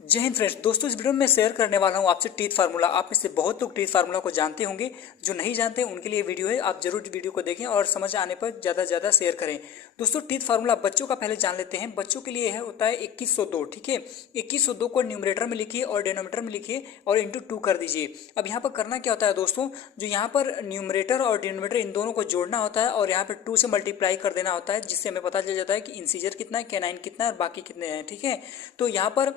जय हिंद फ्रेंड्स। दोस्तों, इस वीडियो में मैं शेयर करने वाला हूं आपसे टीथ फार्मूला। आप में से बहुत लोग टीथ फार्मूला को जानते होंगे, जो नहीं जानते उनके लिए वीडियो है। आप जरूर वीडियो को देखें और समझ आने पर ज़्यादा से ज़्यादा शेयर करें। दोस्तों, टीथ फार्मूला बच्चों का पहले जान लेते हैं। बच्चों के लिए है होता है 2102। ठीक है, 2102 को न्यूमरेटर में लिखिए और डिनोमिनेटर में लिखिए और इंटू 2 कर दीजिए। अब यहाँ पर करना क्या होता है दोस्तों, जो यहाँ पर न्यूमरेटर और डिनोमिनेटर इन दोनों को जोड़ना होता है और यहाँ पर 2 से मल्टीप्लाई कर देना होता है, जिससे हमें पता चल जाता है कि इंसीजर कितना है, कैनाइन कितना है और बाकी कितने हैं। ठीक है, तो यहाँ पर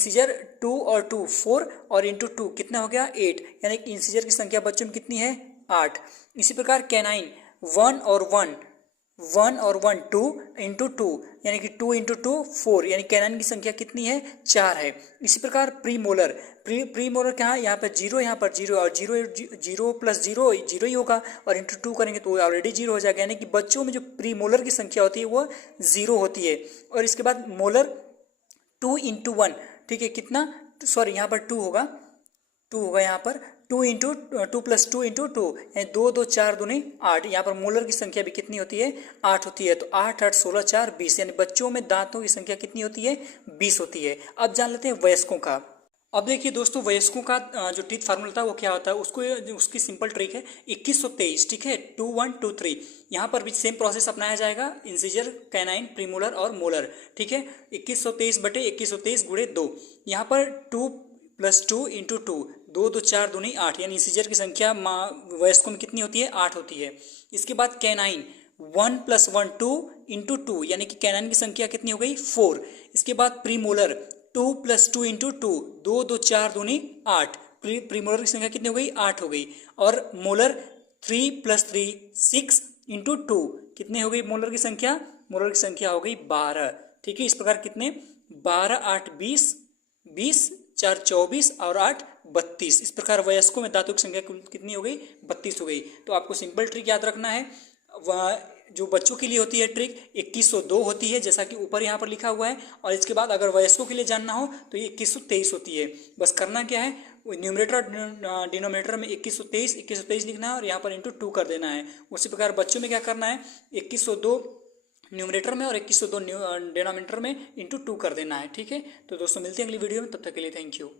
इंसीजर 2 और 2 4 और इंटू 2 कितना हो गया 8, यानी कि इंसीजर की संख्या बच्चों में कितनी है 8। इसी प्रकार कैनाइन 1 और 1 2 इंटू 2, यानी कि 2 इंटू 2 4, यानी कैनाइन की संख्या कितनी है 4 है। इसी प्रकार प्रीमोलर प्रीमोलर क्या है, यहाँ पर 0 यहाँ पर 0 और 0 प्लस 0 0 ही होगा और इंटू 2 करेंगे तो ऑलरेडी 0 हो जाएगा, यानी कि बच्चों में जो प्रीमोलर की संख्या होती है वो 0 होती है। और इसके बाद मोलर 2 इंटू 1, ठीक है, कितना, सॉरी यहाँ पर 2 होगा यहाँ पर 2 इंटू 2 प्लस 2 इंटू 2, यानी 2 2 4 दूनी 8। यहाँ पर मोलर की संख्या भी कितनी होती है 8 होती है। तो 8 8 16 4 20, यानी बच्चों में दांतों की संख्या कितनी होती है 20 होती है। अब जान लेते हैं वयस्कों का। अब देखिए दोस्तों, वयस्कों का जो टीथ फार्मूला था वो क्या होता है, उसकी सिंपल ट्रिक है 2123। ठीक है, 2 1 2 3। यहाँ पर भी सेम प्रोसेस अपनाया जाएगा, इंसीजर, कैनाइन, प्रीमोलर और मोलर। ठीक है, 2123 बटे 2123 गुणे 2। यहाँ पर 2 प्लस 2 इंटू 2, 2 2 4 दूनी 8, यानी इंसीजर की संख्या वयस्कों में कितनी होती है 8 होती है। इसके बाद कैनाइन 1 प्लस 1 2 इंटू 2, यानी कि कैनाइन की संख्या कितनी हो गई 4। इसके बाद प्रीमोलर 2 प्लस 2 इंटू 2, 2 2 4 दूनी 8, प्रीमोलर की संख्या कितनी हो गई 8 हो गई। और मोलर 3 प्लस 3 6 इंटू 2, कितने हो गई मोलर की संख्या, मोलर की संख्या हो गई 12। ठीक है, इस प्रकार कितने 12 8 20 20 4 24 और 8 32। इस प्रकार वयस्कों में दांतों की संख्या कितनी हो गई 32 हो गई। तो आपको सिंपल ट्रिक याद रखना है। वह जो बच्चों के लिए होती है ट्रिक 2102 होती है, जैसा कि ऊपर यहाँ पर लिखा हुआ है। और इसके बाद अगर वयस्कों के लिए जानना हो तो ये 2123 होती है। बस करना क्या है, न्यूमरेटर और डिनोमिनेटर में 2123 लिखना है और यहाँ पर इंटू 2 कर देना है। उसी प्रकार बच्चों में क्या करना है, 2102 न्यूमरेटर में और 2102 डिनोमिनेटर में इंटू 2 कर देना है। ठीक है, तो दोस्तों मिलते हैं अगली वीडियो में, तब तक के लिए थैंक यू।